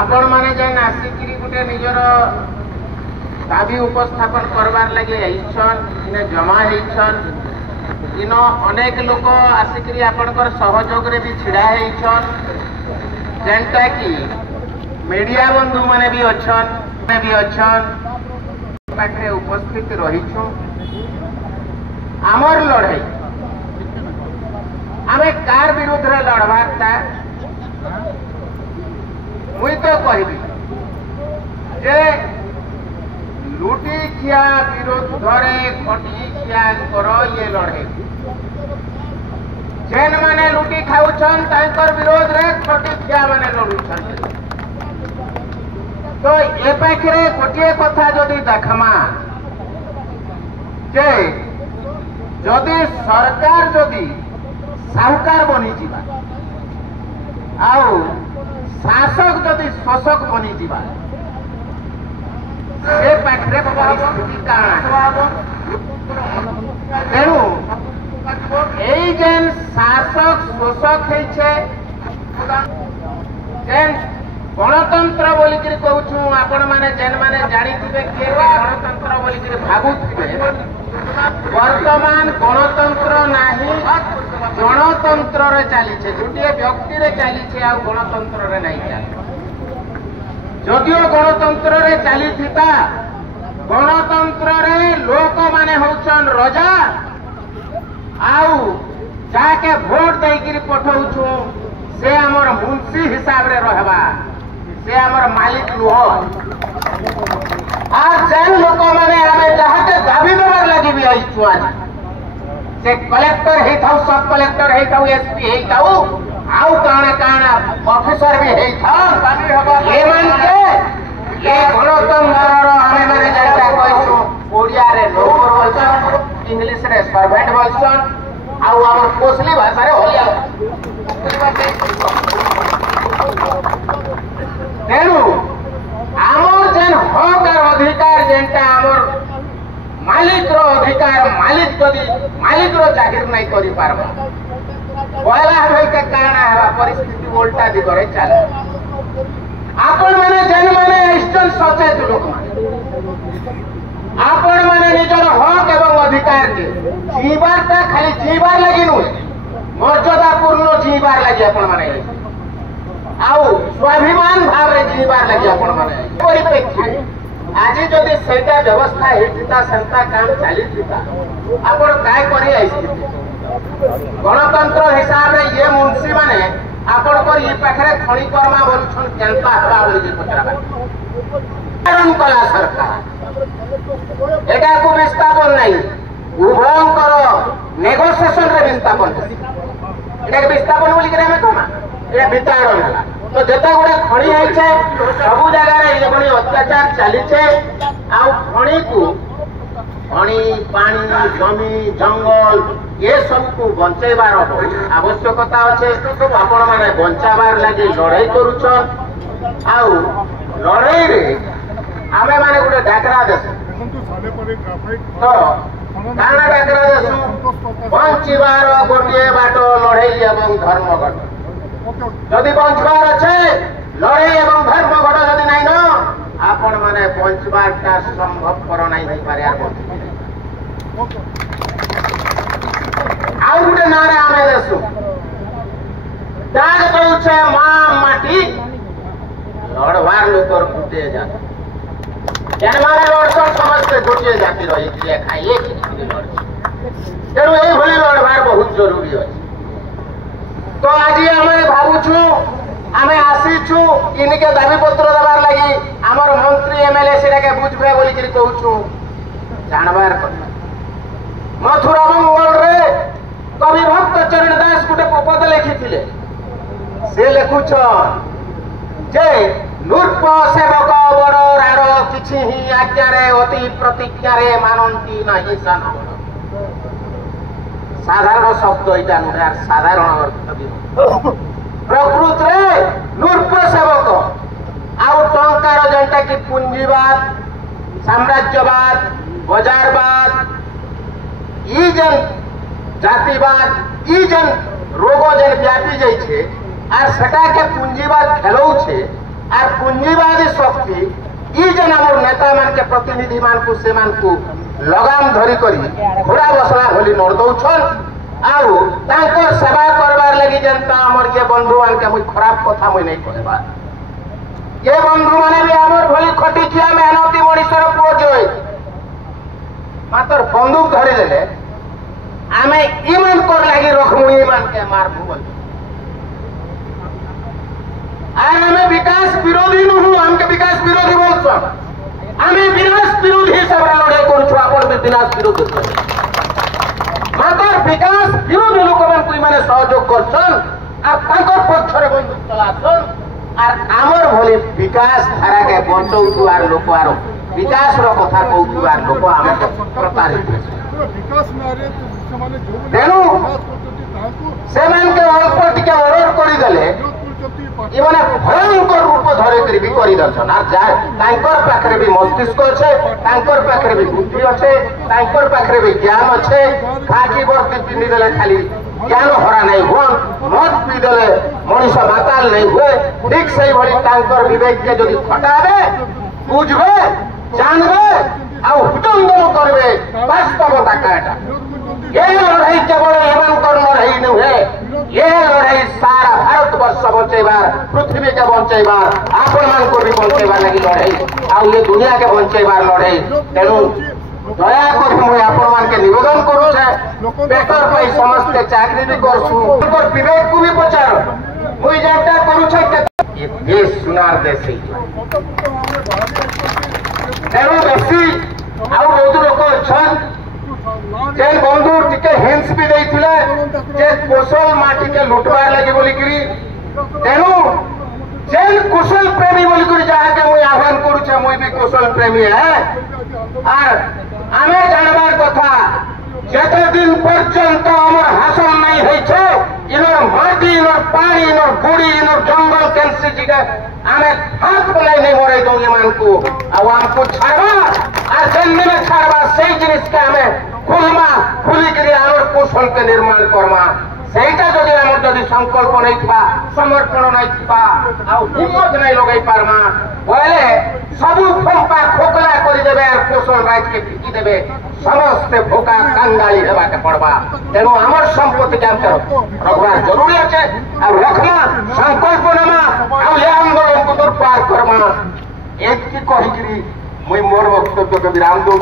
आपण माने जेन आसिकी गुटे निजर दाबी उपस्थापन करवार लगे इने जमा होइछन इन अनेक लोक आसिकी आपणकर सहयोग रे भी छिड़ा होइछन जेनटा कि मीडिया बंधु माने भी अच्छन पाखे उपस्थित रहिछु आमर लड़ाई आमे कार विरुद्ध रे लड़बार था मुई तो कहबी जे लुटी खिया विरोध रे खटी खिया करो ये लड़ाई जेन माने लुटी खाउछन तांकर विरोध रे खटी खिया माने लड़ुछन तो ए पाखे गोटे कथा जदि देखमा जे जदि सरकार जदि साहुकार बनी जीवा आउ शासक जदि शोषक बनी जीवा से पाखे परिस्थिति काना तेणु এই যেন শাসক শোষক হয়েছে যেন গণতন্ত্র বলিকি কହୁଛୁ আপন মানে যেন মানে জানিথিবে কে গণতন্ত্র বলিকি ভাবুথিবে বর্তমান গণতন্ত্র নাহি গণতন্ত্ରରେ ଚାଲିছে ଗୋଟିଏ ବ୍ୟକ୍ତିରେ ଚାଲିছে ଆଉ ଗଣତନ୍ତ୍ରରେ ନାହିଁ ଚାଲି ଯଦିଓ ଗଣତନ୍ତ୍ରରେ ଚାଲିଥିବା ଗଣତନ୍ତ୍ରରେ ଲୋକମାନେ ହଉଛନ୍ ରଜା आउ जाके भोट देकर पठाऊछु से हमर मुंशी हिसाब रे रहबा से हमर मालिक नुह आ जेन लोक माने हमें जाके दाबी देबार लागि भी आइछु आज से कलेक्टर हे थाउ सब कलेक्टर हे थाउ एसपी हे थाउ आउ काना ऑफिसर भी हे थाउ ए मान के ए गणतंत्र हमें माने जाता कहछु ओडिया रे लोकर बोलछन इंग्लिश रे सर्वेंट बोलछन आउ हमर कोसली भाषा रे होलिया तेणु आमर जेन हक और अधिकार जेनटा आमर मालिक रो अधिकार मालिक जदि मालिक रो चाकरी नहीं करि पारबा पहला होई के काना हेबा परिस्थिति उल्टा दिगरे चले आपण माने जेन माने इष्टन सचेत लोक माने आपण माने निजर हक एवं अधिकार के जीवारटा खाली जीवार लगी नुहे मर्यादा पूर्ण जीवार लगी आपण माने आउ स्वाभिमान भाव रे जीवार लगी आपण माने परिप्रेक्षी आज जदि सेटा व्यवस्था हेतिता संता काम चली थिता आपण काय करी आइछि गणतंत्र हिसाब रे ये मुंशी माने आपण को ये पाखरे खणी कर्मा बोलछन केनता हवा बोली पचराबा कारण कला सरकार एटा को विस्थापन नहीं उभयंकर नेगोशिएशन रे विस्थापन एटा विस्थापन बोली करे हमें कमा ए विचारण हला तो जेता गुडा खणी आइछे सब जगह रे ये बणी अत्याचार चली छे आ खणी को खणी पानी जमी जंगल ये सब को बंचेबार आवश्यकता अच्छे आपण माने बंचाबार लागि लड़ाई करूछन आ लड़ाई रे आमे माने गुडा डाकरा देस तो काना डाकरा देसु बंचिबार गोटे बाट लड़ाई एवं धर्मघट जदि बंचबार अच्छे लड़ाई एवं धर्मघट जदि नहीं न आपण माने बंचबारटा संभवपर नहीं हो पारे आउ गुटे नारे आमे देसु दाग कहूछे मां माटी लड़वार लोकर गुटे जा जनमाने लड़सन समझते गोटे जाति रही किए खाइए कि लड़ तेणु ये भली लड़वार बहुत जरूरी अच्छे तो आज आमे भावुछु आमे आसीछु इनके दाबी पत्र देवार लगी आमर मंत्री एमएलए सेटा के बुझबे बोली कि कहूछु जानबार କଥା मथुरा मंगल रे कवि भक्त चरण दास गुटे पद लिखिथिले से लिखुछन जे नूर्प सेवक बड़ रार किछि ही आज्ञा रे अति प्रतिज्ञा रे मानंती नाही सान साधारण शब्द इटा नुहे साधारण अर्थ प्रकृत रे नूर्प सेवक आउ टंकार जेनटा कि पूंजीवाद साम्राज्यवाद बजारवाद ई जन जातिवाद ई जन रोग जेन व्यापी जाइछे आर सेटा के पूंजीवाद खेलौ छे आर बसिछि ई जन हमर नेता मान के प्रतिनिधि मान को से मान को लगाम धरी करी घोड़ा बसला भली नड़ दउछन आउ तांकर सेवा करबार लगी जनता हमर ये बंधु मान के मुई खराब कथा मुई नहीं कहबा ये बंधु माने भी हमर भली खटिकिया मेहनती मनीषर पुओ जोय मात्र बंदूक धरी देले आमे ईमान कर लागी रखमु ईमान के मारबु बोल आर हमें विकास विरोधी नु हमके विकास विरोधी बोलछन हमें विनाश विरोधी सब लड़ाई करछु अपन विनाश विरोधी मात्र विकास विरोधी लोक मान माने सहयोग करछन आ ताकर पक्षरे बंदूक चलाछन आर आमर भली विकास धारा के बंचौथुआर लोक आर विकास रो कथा कहउथुआर लोक आमे प्रतारित तेणु सेमान के अल्प टिके अरोध करी देले इमाने भयंकर रूप धरे करी भी करी दर्शन आर जा तांकर पाखरे भी मस्तिष्क अच्छे तांकर पाखरे भी बुद्धि अच्छे तांकर पाखरे भी ज्ञान अच्छे खाकी वर्ती पिंधि देले खाली ज्ञान हरा नहीं हुआ मद पी देले मनीष माताल नहीं हुए ठीक सही भली तांकर विवेक के जदि खटाबे बुझबे जानबे आ हुटंदन करबे वास्तवता काटा ये लड़ाई केवल एमानकर लड़ाई नुहे ये लड़ाई सारा भारत वर्ष बचेबार पृथ्वी के बचेबार आपण मान को भी बचेबार लगी लड़ाई आ ये दुनिया के बचेबार लड़ाई तेणु दया कर मुझे आपण मान के निवेदन करू छे बेकर पई समस्त चाकरी भी करसु पर विवेक को भी पचार मुई जेटा करू छे के ये देश सुनार देसी तेणु बेसी आ बहुत लोक छन जेन बंधु टिके हिंस भी देइथिले जे कुशल माटी के लुटवार लगे बोली करी तेणु जेन कुशल प्रेमी बोली करी जहा के मुई आह्वान करू छे मुई भी कुशल प्रेमी है आर आमे जानबार कथा जेते दिन पर्यंत हमर हासिल नहीं होई छे इनर माटी इनर पानी इनर गुड़ी इनर जंगल कैंसी जिगे आमे हाथ बलाई नहीं मरे दो ये मान को अब हमको छाड़वा आ जन्म में छाड़वा सही जिनिस के हमें खुलमा खुली करी आमर कौशल के निर्माण करमा सेटा जदि आमर जदि संकल्प नहीं थिबा समर्पण नहीं थिबा आ हिम्मत नहीं लगाई पारमा बोले सबु फंपा खोकला करी देबे आ कौशल राज के फिकी देबे समस्त भोका कंगाली हेबा के पड़बा तेणु आमर संपत्ति के हमके रखबार जरूरी আছে आ रखना संकल्प नमा आ ये आंदोलन को दूर पार करमा एक की कही करी मुई मोर वक्तव्य के विराम दूं